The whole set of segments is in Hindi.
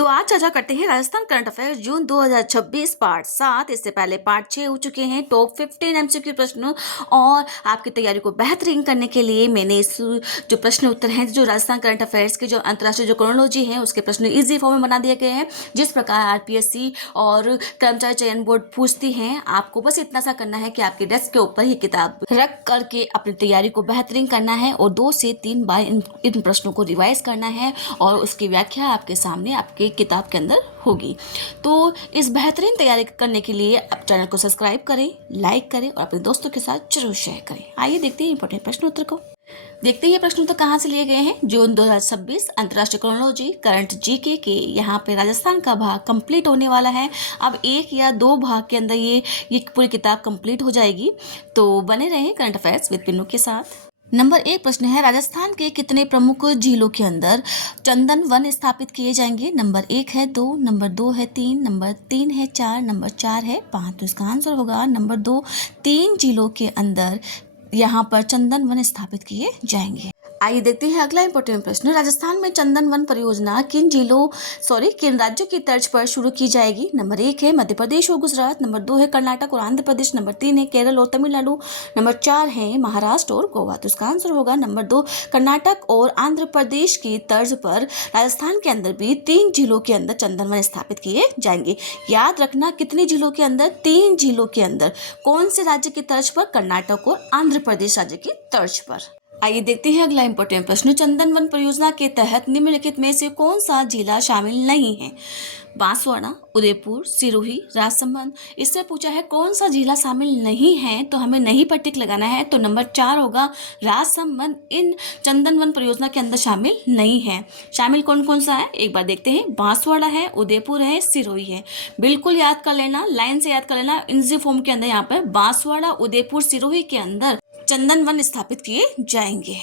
तो आज चर्चा करते हैं राजस्थान करंट अफेयर्स जून 2026 पार्ट 7। इससे पहले पार्ट 6 हो चुके हैं। टॉप 15 एमसीक्यू प्रश्न और आपकी तैयारी को बेहतरीन करने के लिए मैंने इस जो प्रश्न उत्तर हैं जो राजस्थान करंट अफेयर्स के जो अंतर्राष्ट्रीय जो क्रोनोलॉजी है उसके प्रश्न इजी फॉर्म में बना दिए गए हैं। जिस प्रकार आरपीएससी और कर्मचारी चयन बोर्ड पूछती हैं, आपको बस इतना सा करना है कि आपके डेस्क के ऊपर ही किताब रख करके अपनी तैयारी को बेहतरीन करना है और 2 से 3 बार इन प्रश्नों को रिवाइज करना है और उसकी व्याख्या आपके सामने आपके किताब के अंदर होगी। तो इस बेहतरीन तैयारी करने के लिए आप चैनल को सब्सक्राइब करें, लाइक करें और अपने दोस्तों के साथ जरूर शेयर करें। आइए देखते हैं इंपॉर्टेंट प्रश्न उत्तर को। देखते हैं ये प्रश्न उत्तर कहाँ से लिए गए हैं। जून 2026 अंतर्राष्ट्रीय क्रोनोलॉजी करंट जीके के यहाँ पे राजस्थान का भाग कंप्लीट होने वाला है। अब 1 या 2 भाग के अंदर ये पूरी किताब कंप्लीट हो जाएगी। तो बने रहें करंट अफेयर्स विद पिन्नू के साथ। नंबर 1 प्रश्न है, राजस्थान के कितने प्रमुख झीलों के अंदर चंदन वन स्थापित किए जाएंगे। नंबर 1 है 2, नंबर 2 है 3, नंबर 3 है 4, नंबर 4 है 5। तो इसका आंसर होगा नंबर 2। 3 झीलों के अंदर यहाँ पर चंदन वन स्थापित किए जाएंगे। आइए देखते हैं अगला इंपॉर्टेंट प्रश्न। राजस्थान में चंदन वन परियोजना किन राज्यों की तर्ज पर शुरू की जाएगी। नंबर 1 है मध्य प्रदेश और गुजरात, नंबर 2 है कर्नाटक और आंध्र प्रदेश, नंबर 3 है केरल और तमिलनाडु, नंबर 4 है महाराष्ट्र और गोवा। तो इसका आंसर होगा नंबर 2 कर्नाटक और आंध्र प्रदेश की तर्ज पर राजस्थान के अंदर भी 3 झीलों के अंदर चंदन वन स्थापित किए जाएंगे। याद रखना कितनी झीलों के अंदर, 3 झीलों के अंदर। कौन से राज्य की तर्ज पर? कर्नाटक और आंध्र प्रदेश राज्य की तर्ज पर। आइए देखते हैं अगला इंपॉर्टेंट प्रश्न। चंदन वन परियोजना के तहत निम्नलिखित में से कौन सा जिला शामिल नहीं है। बांसवाड़ा, उदयपुर, सिरोही, राजसमंद। इससे पूछा है कौन सा जिला शामिल नहीं है, तो हमें नहीं पर टिक लगाना है। तो नंबर 4 होगा राजसमंद इन चंदन वन परियोजना के अंदर शामिल नहीं है। शामिल कौन कौन सा है एक बार देखते हैं। बांसवाड़ा है, उदयपुर है, सिरोही है। बिल्कुल याद कर लेना, लाइन से याद कर लेना। इजी फॉर्म के अंदर यहाँ पर बांसवाड़ा, उदयपुर, सिरोही के अंदर चंदन वन स्थापित किए जाएंगे।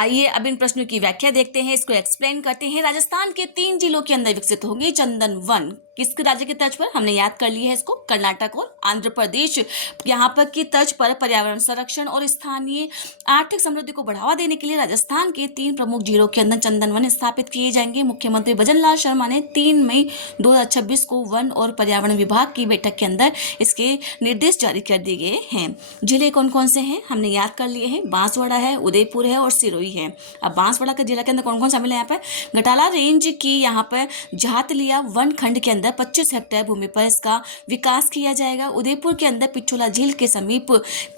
आइए अब इन प्रश्नों की व्याख्या देखते हैं, इसको एक्सप्लेन करते हैं। राजस्थान के 3 जिलों के अंदर विकसित होंगे चंदन वन। किस राज्य की तर्ज पर? हमने याद कर लिया है इसको, कर्नाटक और आंध्र प्रदेश। यहाँ पर की तर्ज पर पर्यावरण संरक्षण और स्थानीय आर्थिक समृद्धि को बढ़ावा देने के लिए राजस्थान के 3 प्रमुख जिलों के अंदर चंदन वन स्थापित किए जाएंगे। मुख्यमंत्री भजनलाल शर्मा ने 3 मई 2026 को वन और पर्यावरण विभाग की बैठक के अंदर इसके निर्देश जारी कर दिए गए हैं। जिले कौन कौन से हैं हमने याद कर लिए हैं। बांसवाड़ा है, उदयपुर है और सिरोही है। अब बांसवाड़ा का जिला के अंदर कौन कौन शामिल है? यहाँ पर घटाला रेंज की यहाँ पर जातलिया वन खंड के अंदर 25 हेक्टेयर भूमि पर इसका विकास किया जाएगा। उदयपुर के अंदर पिछोला झील के समीप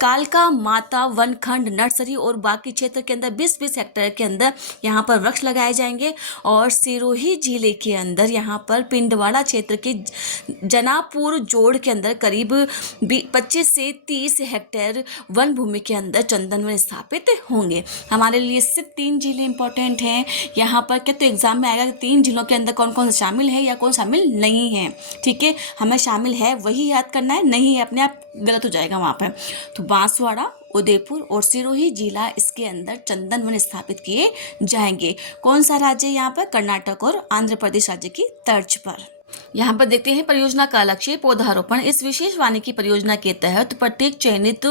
कालका माता वन खंड नर्सरी और बाकी क्षेत्र के अंदर 20-20 हेक्टेयर के अंदर यहाँ पर वृक्ष लगाए जाएंगे। और सिरोही जिले के अंदर यहाँ पर पिंडवाड़ा क्षेत्र के जनापुर जोड़ के अंदर करीब 25 से 30 हेक्टेयर वन भूमि के अंदर चंदन वन स्थापित होंगे। हमारे लिए सिर्फ 3 जिले इंपॉर्टेंट हैं यहाँ पर। क्या तो एग्जाम में आएगा कि 3 जिलों के अंदर कौन कौन शामिल है या कौन शामिल नहीं है। ठीक है, हमें शामिल है वही याद करना है, नहीं है अपने आप गलत हो जाएगा वहाँ पर। तो बांसवाड़ा, उदयपुर और सिरोही जिला इसके अंदर चंदन वन स्थापित किए जाएंगे। कौन सा राज्य यहाँ पर? कर्नाटक और आंध्र प्रदेश राज्य की तर्ज पर। यहाँ पर देखते हैं परियोजना का लक्ष्य पौधारोपण। इस विशेष वानिकी परियोजना के तहत प्रत्येक चयनित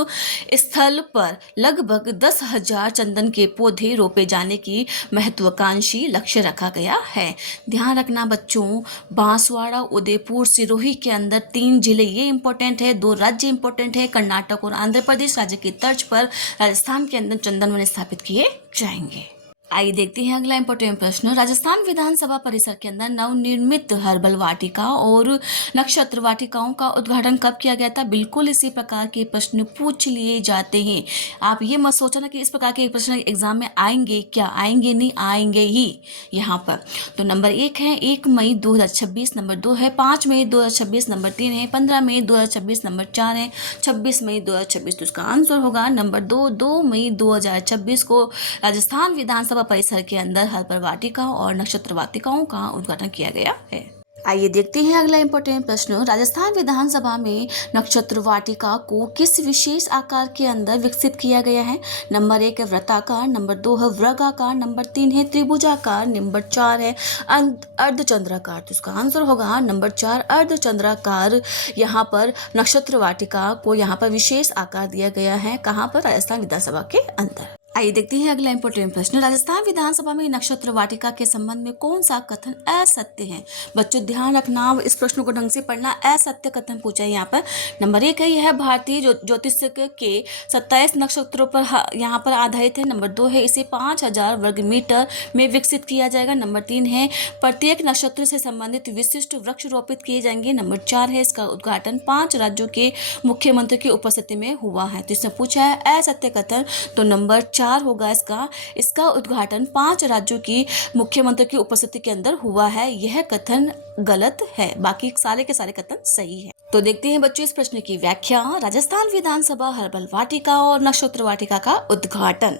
स्थल पर लगभग 10,000 चंदन के पौधे रोपे जाने की महत्वाकांक्षी लक्ष्य रखा गया है। ध्यान रखना बच्चों, बांसवाड़ा, उदयपुर, सिरोही के अंदर 3 जिले ये इंपॉर्टेंट है। 2 राज्य इंपॉर्टेंट है, कर्नाटक और आंध्र प्रदेश राज्य की तर्ज पर राजस्थान के अंदर चंदन वन स्थापित किए जाएंगे। आइए देखते हैं अगला इंपॉर्टेंट प्रश्न। राजस्थान विधानसभा परिसर के अंदर नवनिर्मित हर्बल वाटिका और नक्षत्र वाटिकाओं का उद्घाटन कब किया गया था? बिल्कुल इसी प्रकार के प्रश्न पूछ लिए जाते हैं। आप ये मत सोचना कि इस प्रकार के प्रश्न एग्जाम में आएंगे, क्या आएंगे? नहीं आएंगे ही यहाँ पर। तो नंबर 1 है 1 मई 2026, नंबर 2 है 5 मई 2026, नंबर 3 है 15 मई 2026, नंबर 4 है 26 मई 2026। तो इसका आंसर होगा नंबर 2 मई 2026 को राजस्थान विधानसभा परिसर के अंदर हर्बल वाटिका और नक्षत्र वाटिकाओं का उद्घाटन किया गया है। आइए देखते हैं अगला इंपॉर्टेंट प्रश्न। राजस्थान विधानसभा में नक्षत्र वाटिका को किस विशेष आकार के अंदर विकसित किया गया है? नंबर 1 है वृत्ताकार, नंबर 2 है वर्गाकार, नंबर 3 है त्रिभुजाकार, नंबर 4 है अर्धचंद्राकार। तो इसका आंसर होगा नंबर 4 अर्धचंद्राकार। यहाँ पर नक्षत्र वाटिका को यहाँ पर विशेष आकार दिया गया है। कहाँ पर? राजस्थान विधानसभा के अंदर। आइए देखते हैं अगला इंपॉर्टेंट प्रश्न। राजस्थान विधानसभा में नक्षत्र वाटिका के संबंध में कौन सा कथन असत्य है? बच्चों ध्यान रखना, इस प्रश्न को ढंग से पढ़ना। असत्य कथन पूछा है यहाँ पर। नंबर 1 है यह भारतीय ज्योतिष के 27 नक्षत्रों पर यहाँ पर आधारित है। नंबर 2 है इसे 5000 वर्ग मीटर में विकसित किया जाएगा। नंबर 3 है प्रत्येक नक्षत्र से संबंधित विशिष्ट वृक्ष रोपित किए जाएंगे। नंबर 4 है इसका उद्घाटन 5 राज्यों के मुख्यमंत्री की उपस्थिति में हुआ है। तो इसमें पूछा है असत्य कथन, तो नंबर 4 होगा इसका उद्घाटन 5 राज्यों की मुख्यमंत्री की उपस्थिति के अंदर हुआ है। यह कथन गलत है, बाकी सारे के सारे कथन सही है। तो देखते हैं बच्चों इस प्रश्न की व्याख्या। राजस्थान विधानसभा हर्बल वाटिका और नक्षत्र वाटिका का उद्घाटन,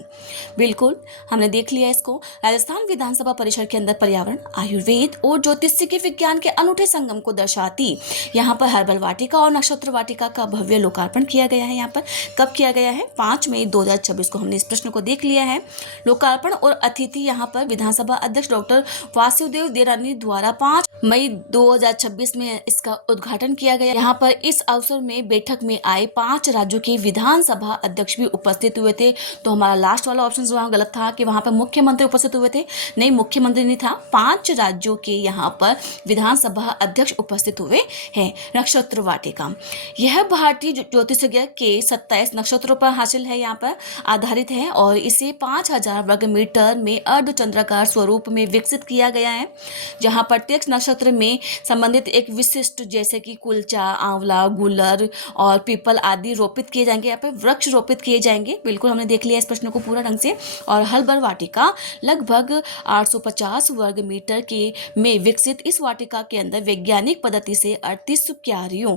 बिल्कुल हमने देख लिया इसको। राजस्थान विधानसभा परिसर के अंदर पर्यावरण, आयुर्वेद और ज्योतिषी के विज्ञान के अनूठे संगम को दर्शाती यहाँ पर हर्बल वाटिका और नक्षत्र वाटिका का भव्य लोकार्पण किया गया है। यहाँ पर कब किया गया है? 5 मई 2026 को। हमने इस प्रश्न को देख लिया है। लोकार्पण और अतिथि यहाँ पर विधानसभा अध्यक्ष डॉक्टर वासुदेव देवनानी द्वारा 5 मई 2026 में इसका उद्घाटन किया गया। यहाँ पर इस अवसर में बैठक में आए 5 राज्यों के विधानसभा अध्यक्ष भी उपस्थित हुए थे। तो हमारा लास्ट वाला ऑप्शन वहाँ गलत था कि वहाँ पर मुख्यमंत्री उपस्थित हुए थे। नहीं, मुख्यमंत्री नहीं था, 5 राज्यों के यहाँ पर विधानसभा अध्यक्ष उपस्थित हुए हैं। नक्षत्र वाटिका यह भारतीय ज्योतिषज्ञ के 27 नक्षत्रों पर हासिल है, यहाँ पर आधारित है और इसे 5000 वर्ग मीटर में अर्धचंद्राकार स्वरूप में विकसित किया गया है, जहाँ प्रत्येक नक्षत्र में संबंधित एक विशिष्ट जैसे कि कुलचा, आंवला, गुलर और पीपल आदि रोपित किए जाएंगे। यहाँ पे वृक्ष रोपित किए जाएंगे। बिल्कुल हमने देख लिया इस प्रश्न को पूरा ढंग से। और हर्बल वाटिका लगभग 850 वर्ग मीटर के में विकसित इस वाटिका के अंदर वैज्ञानिक पद्धति से 38 क्यारियों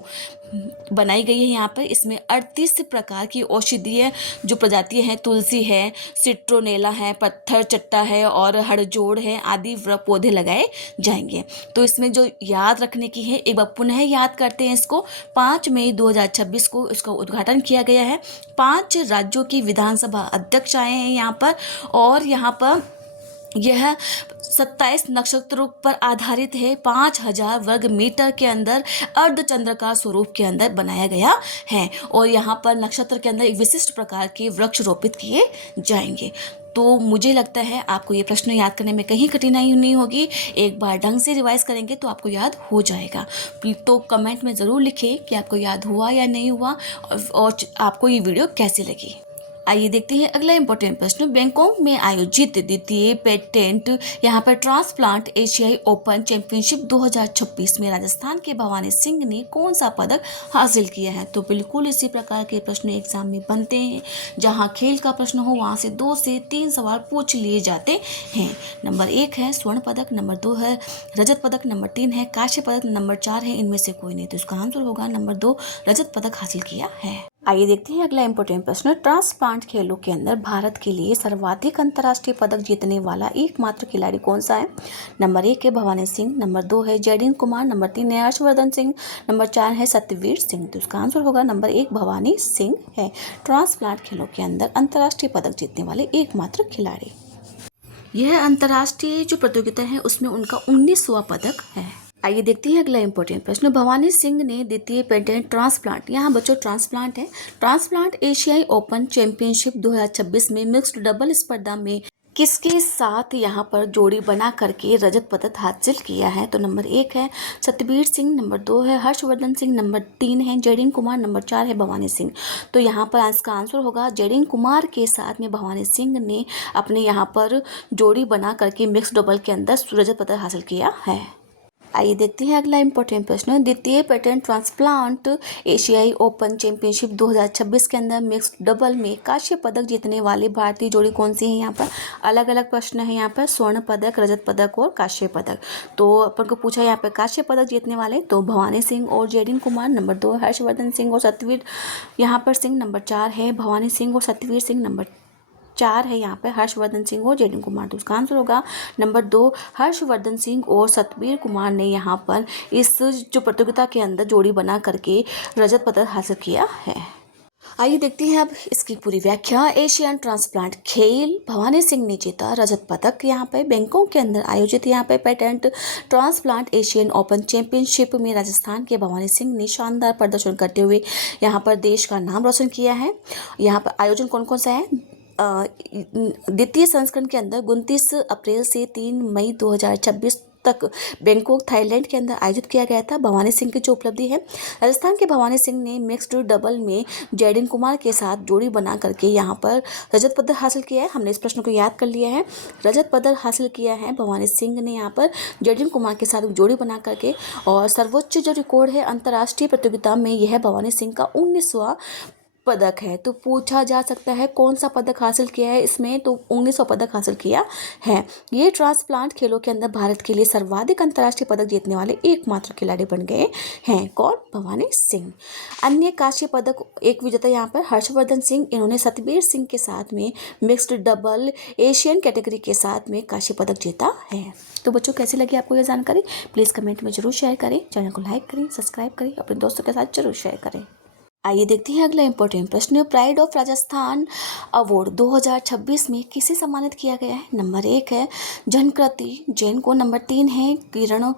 बनाई गई है। यहाँ पर इसमें 38 प्रकार की औषधीय जो प्रजातियां हैं, तुलसी है, सिट्रोनेला है, पत्थर चट्टा है और हड़जोड़ है आदि पौधे लगाए जाएंगे। तो इसमें जो याद रखने की है, एक बार पुनः याद करते हैं इसको। 5 मई 2026 को इसका उद्घाटन किया गया है। 5 राज्यों की विधानसभा अध्यक्ष आए हैं यहाँ पर और यहाँ पर यह 27 नक्षत्रों पर आधारित है। 5000 वर्ग मीटर के अंदर अर्धचंद्राकार स्वरूप के अंदर बनाया गया है और यहाँ पर नक्षत्र के अंदर एक विशिष्ट प्रकार के वृक्ष रोपित किए जाएंगे। तो मुझे लगता है आपको ये प्रश्न याद करने में कहीं कठिनाई नहीं होगी। एक बार ढंग से रिवाइज करेंगे तो आपको याद हो जाएगा। तो कमेंट में ज़रूर लिखें कि आपको याद हुआ या नहीं हुआ और आपको ये वीडियो कैसी लगी। आइए देखते हैं अगला इंपॉर्टेंट प्रश्न। बैंकॉक में आयोजित द्वितीय पेटेंट यहाँ पर ट्रांसप्लांट एशियाई ओपन चैंपियनशिप 2026 में राजस्थान के भवानी सिंह ने कौन सा पदक हासिल किया है? तो बिल्कुल इसी प्रकार के प्रश्न एग्जाम में बनते हैं। जहाँ खेल का प्रश्न हो वहाँ से 2 से 3 सवाल पूछ लिए जाते हैं। नंबर 1 है स्वर्ण पदक, नंबर 2 है रजत पदक, नंबर 3 है कांस्य पदक, नंबर 4 है इनमें से कोई नहीं। तो इसका आंसर होगा नंबर 2, रजत पदक हासिल किया है। आइए देखते हैं अगला इंपॉर्टेंट प्रश्न। ट्रांसप्लांट खेलों के अंदर भारत के लिए सर्वाधिक अंतर्राष्ट्रीय पदक जीतने वाला एकमात्र खिलाड़ी कौन सा है? नंबर 1 है भवानी सिंह, नंबर 2 है जयदीन कुमार, नंबर 3 है हर्षवर्धन सिंह, नंबर 4 है सत्यवीर सिंह। तो इसका आंसर होगा नंबर 1 भवानी सिंह है ट्रांसप्लांट खेलों के अंदर अंतर्राष्ट्रीय पदक जीतने वाले एकमात्र खिलाड़ी। यह अंतर्राष्ट्रीय जो प्रतियोगिता है उसमें उनका 19वां पदक है। आइए देखते हैं अगला इंपॉर्टेंट प्रश्न। भवानी सिंह ने द्वितीय पेटेंट ट्रांसप्लांट, यहाँ बच्चों ट्रांसप्लांट है, ट्रांसप्लांट एशियाई ओपन चैंपियनशिप 2026 में मिक्स्ड डबल स्पर्धा में किसके साथ यहाँ पर जोड़ी बना करके रजत पदक हासिल किया है? तो नंबर 1 है सतबीर सिंह, नंबर 2 है हर्षवर्धन सिंह, नंबर 3 है जयदीन कुमार, नंबर 4 है भवानी सिंह। तो यहाँ पर इसका आंसर होगा जयदीन कुमार के साथ में भवानी सिंह ने अपने यहाँ पर जोड़ी बना करके मिक्स डबल के अंदर रजत पदक हासिल किया है। आइए देखते हैं अगला इंपॉर्टेंट प्रश्न। द्वितीय पेटेंट ट्रांसप्लांट एशियाई ओपन चैंपियनशिप 2026 के अंदर मिक्स्ड डबल में कांस्य पदक जीतने वाली भारतीय जोड़ी कौन सी है? यहाँ पर अलग अलग प्रश्न है, यहाँ पर स्वर्ण पदक, रजत पदक और कांस्य पदक। तो अपन को पूछा यहाँ पर कांस्य पदक जीतने वाले, तो भवानी सिंह और जयदीन कुमार, नंबर 2 हर्षवर्धन सिंह और सतवीर यहाँ पर सिंह, नंबर 4 है भवानी सिंह और सतवीर सिंह, नंबर 4 है यहाँ पे हर्षवर्धन सिंह और जयदीन कुमार। तो उसका आंसर होगा नंबर 2 हर्षवर्धन सिंह और सतबीर कुमार ने यहाँ पर इस जो प्रतियोगिता के अंदर जोड़ी बना करके रजत पदक हासिल किया है। आइए देखते हैं अब इसकी पूरी व्याख्या। एशियन ट्रांसप्लांट खेल भवानी सिंह ने जीता रजत पदक। यहाँ पे बैंकॉक के अंदर आयोजित यहाँ पे patent transplant Asian open championship में राजस्थान के भवानी सिंह ने शानदार प्रदर्शन करते हुए यहाँ पर देश का नाम रोशन किया है। यहाँ पर आयोजन कौन कौन सा है? द्वितीय संस्करण के अंदर 29 अप्रैल से 3 मई 2026 तक बैंकॉक थाईलैंड के अंदर आयोजित किया गया था। भवानी सिंह की जो उपलब्धि है, राजस्थान के भवानी सिंह ने मिक्स्ड डबल में जैडिन कुमार के साथ जोड़ी बना करके यहाँ पर रजत पदक हासिल किया है। हमने इस प्रश्न को याद कर लिया है। रजत पदक हासिल किया है भवानी सिंह ने यहाँ पर जैडिन कुमार के साथ जोड़ी बना करके। और सर्वोच्च जो रिकॉर्ड है अंतर्राष्ट्रीय प्रतियोगिता में, यह भवानी सिंह का 19वां पदक है। तो पूछा जा सकता है कौन सा पदक हासिल किया है इसमें, तो 19वां पदक हासिल किया है। ये ट्रांसप्लांट खेलों के अंदर भारत के लिए सर्वाधिक अंतर्राष्ट्रीय पदक जीतने वाले एकमात्र खिलाड़ी बन गए हैं। कौन? भवानी सिंह। अन्य कांस्य पदक एक विजेता यहाँ पर हर्षवर्धन सिंह, इन्होंने सतबीर सिंह के साथ में मिक्स्ड डबल एशियन कैटेगरी के साथ में कांस्य पदक जीता है। तो बच्चों, कैसी लगी आपको यह जानकारी? प्लीज़ कमेंट में जरूर शेयर करें, चैनल को लाइक करें, सब्सक्राइब करें, अपने दोस्तों के साथ जरूर शेयर करें। आइए देखते हैं अगला इंपॉर्टेंट प्रश्न। प्राइड ऑफ राजस्थान अवार्ड 2026 में किसे सम्मानित किया गया है? नंबर 1 है झनकृति जैन को, नंबर 3 है किरण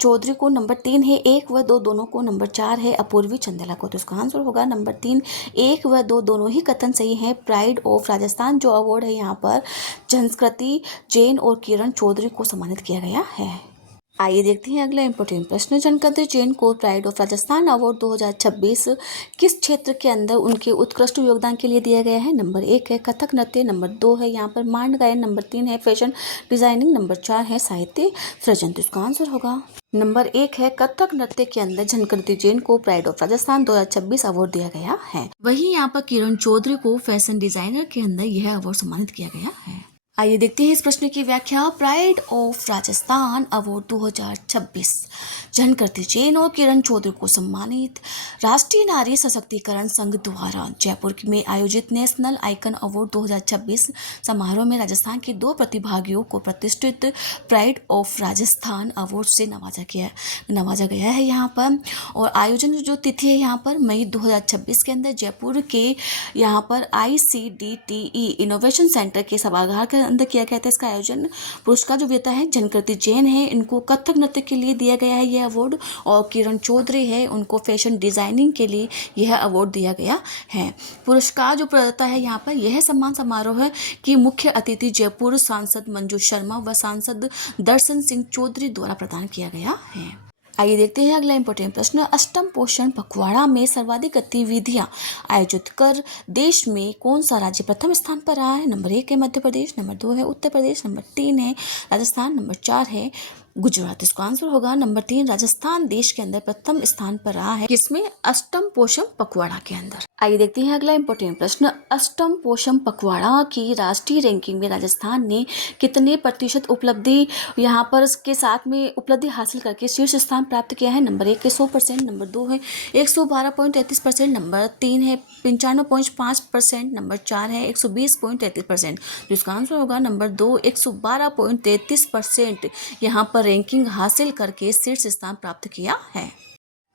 चौधरी को, नंबर 3 है 1 व 2 दोनों को, नंबर 4 है अपूर्वी चंदेला को। तो इसका आंसर होगा नंबर 3, 1 व 2 दोनों ही कथन सही है। प्राइड ऑफ राजस्थान जो अवार्ड है यहाँ पर झनकृति जैन और किरण चौधरी को सम्मानित किया गया है। आइए देखते हैं अगला इंपॉर्टेंट प्रश्न। झनकृति जैन को प्राइड ऑफ राजस्थान अवार्ड 2026 किस क्षेत्र के अंदर उनके उत्कृष्ट योगदान के लिए दिया गया है? नंबर 1 है कथक नृत्य, नंबर 2 है यहाँ पर मांड गायन, नंबर 3 है फैशन डिजाइनिंग, नंबर 4 है साहित्य सृजन। तो इसका आंसर होगा नंबर 1 है कथक नृत्य के अंदर झनकृति जैन को प्राइड ऑफ राजस्थान 2026 अवार्ड दिया गया है। वहीं यहाँ पर किरण चौधरी को फैशन डिजाइनर के अंदर यह अवार्ड सम्मानित किया गया है। आइए देखते हैं इस प्रश्न की व्याख्या। Pride of Rajasthan award 2026 Jhankriti Jain और किरण चौधरी को सम्मानित राष्ट्रीय नारी सशक्तिकरण संघ द्वारा जयपुर में आयोजित नेशनल आइकन अवार्ड 2026 समारोह में राजस्थान के 2 प्रतिभागियों को प्रतिष्ठित प्राइड ऑफ राजस्थान अवार्ड से नवाजा गया है यहाँ पर। और आयोजन जो तिथि है यहाँ पर मई 2026 के अंदर जयपुर के यहाँ पर ICDTE इनोवेशन सेंटर के सभागार के अंदर किया गया था इसका आयोजन। पुरस्कार जो विजेता है झनकृति जैन है, इनको कथक नृत्य के लिए दिया गया है यह अवार्ड, और किरण चौधरी है, उनको फैशन डिजाइनिंग के लिए यह अवार्ड दिया गया है। पुरस्कार जो प्रदाता है यहाँ पर, यह सम्मान समारोह है कि मुख्य अतिथि जयपुर सांसद मंजू शर्मा व सांसद दर्शन सिंह चौधरी द्वारा प्रदान किया गया है। आइए देखते हैं अगला इंपॉर्टेंट प्रश्न। अष्टम पोषण पखवाड़ा में सर्वाधिक गतिविधियां आयोजित कर देश में कौन सा राज्य प्रथम स्थान पर रहा है? नंबर 1 है मध्य प्रदेश, नंबर 2 है उत्तर प्रदेश, नंबर 3 है राजस्थान, नंबर 4 है गुजरात। इसका आंसर होगा नंबर 3, राजस्थान देश के अंदर प्रथम स्थान पर रहा है। किसमें? अष्टम पोषण पखवाड़ा के अंदर। आइए देखते हैं अगला इंपॉर्टेंट प्रश्न। अष्टम पोषण पखवाड़ा की राष्ट्रीय रैंकिंग में राजस्थान ने कितने प्रतिशत उपलब्धि यहाँ पर के साथ में उपलब्धि हासिल करके शीर्ष स्थान प्राप्त किया है? नंबर 1 है 100%, नंबर 2 है 112.33%, नंबर 3 है 95.5%, नंबर 4 है 120.33%। जिसका आंसर होगा नंबर 2, 112.33% यहाँ पर रैंकिंग हासिल करके शीर्ष स्थान प्राप्त किया है।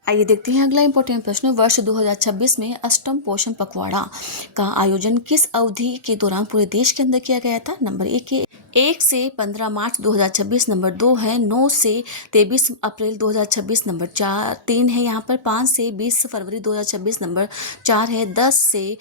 आइए देखते हैं अगला इंपॉर्टेंट प्रश्न। वर्ष 2026 में अष्टम पोषण पखवाड़ा का आयोजन किस अवधि के दौरान पूरे देश के अंदर किया गया था? नंबर 1 है 1 से 15 मार्च 2026, नंबर 2 है 9 से 23 अप्रैल 2026, नंबर 3 है यहाँ पर 5 से 20 फरवरी 2026, नंबर 4 है 10 से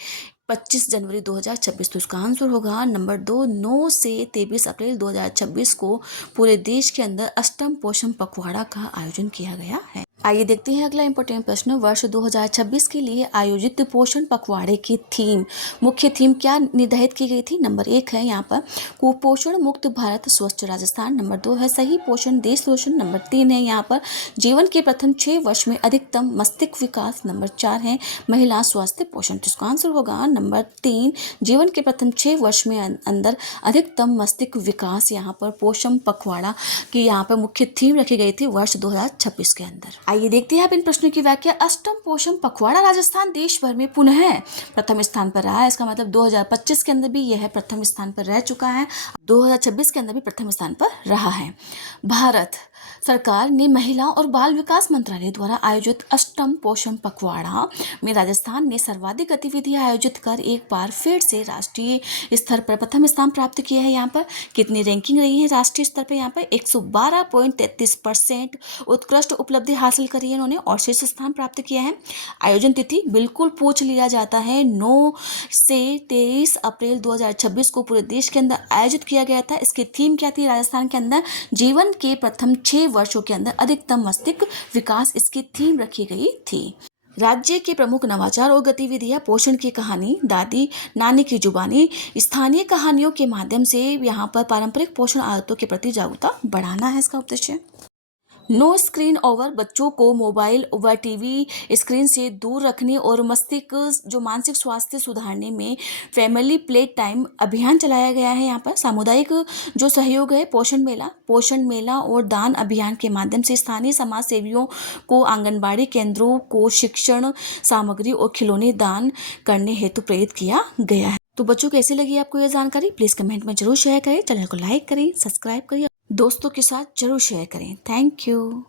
25 जनवरी 2026। तो इसका आंसर होगा नंबर 2, 9 से 23 अप्रैल 2026 को पूरे देश के अंदर अष्टम पोषण पखवाड़ा का आयोजन किया गया है। आइए देखते हैं अगला इंपॉर्टेंट प्रश्न। वर्ष 2026 के लिए आयोजित पोषण पखवाड़े की थीम, मुख्य थीम क्या निर्धारित की गई थी? नंबर 1 है यहाँ पर कुपोषण मुक्त भारत स्वस्थ राजस्थान, नंबर 2 है सही पोषण देश रोशन, नंबर 3 है यहाँ पर जीवन के प्रथम 6 वर्ष में अधिकतम मस्तिष्क विकास, नंबर 4 है महिला स्वास्थ्य पोषण। तो इसका आंसर होगा नंबर 3, जीवन के प्रथम 6 वर्ष में अंदर अधिकतम मस्तिष्क विकास यहाँ पर पोषण पखवाड़ा की यहाँ पर मुख्य थीम रखी गई थी वर्ष 2026 के अंदर। आइए देखते हैं आप इन प्रश्नों की व्याख्या। अष्टम पोषण पखवाड़ा राजस्थान देश भर में पुनः प्रथम स्थान पर रहा है। इसका मतलब 2025 के अंदर भी यह प्रथम स्थान पर रह चुका है, 2026 के अंदर भी प्रथम स्थान पर रहा है। भारत सरकार ने महिला और बाल विकास मंत्रालय द्वारा आयोजित अष्टम पोषण पखवाड़ा में राजस्थान ने सर्वाधिक गतिविधियां आयोजित कर एक बार फिर से राष्ट्रीय स्तर पर प्रथम स्थान प्राप्त किया है। यहाँ पर कितनी रैंकिंग रही है राष्ट्रीय स्तर पर? यहाँ पर 112.33% उत्कृष्ट उपलब्धि हासिल करी है इन्होंने और शीर्ष स्थान प्राप्त किया है। आयोजन तिथि बिल्कुल पूछ लिया जाता है, 9 से 23 अप्रैल 2026 को पूरे देश के अंदर आयोजित किया गया था। इसकी थीम क्या थी? राजस्थान के अंदर जीवन के प्रथम 6 वर्षों के अंदर अधिकतम मस्तिष्क विकास इसकी थीम रखी गई थी। राज्य के प्रमुख नवाचार और गतिविधियां पोषण की कहानी, दादी नानी की जुबानी, स्थानीय कहानियों के माध्यम से यहाँ पर पारंपरिक पोषण आदतों के प्रति जागरूकता बढ़ाना है इसका उद्देश्य। नो स्क्रीन ओवर, बच्चों को मोबाइल व टीवी स्क्रीन से दूर रखने और मस्तिष्क जो मानसिक स्वास्थ्य सुधारने में फैमिली प्ले टाइम अभियान चलाया गया है। यहाँ पर सामुदायिक जो सहयोग है, पोषण मेला और दान अभियान के माध्यम से स्थानीय समाज सेवियों को आंगनबाड़ी केंद्रों को शिक्षण सामग्री और खिलौने दान करने हेतु प्रेरित किया गया है। तो बच्चों, कैसी लगी आपको यह जानकारी? प्लीज़ कमेंट में जरूर शेयर करें, चैनल को लाइक करें, सब्सक्राइब करें, दोस्तों के साथ जरूर शेयर करें। Thank you.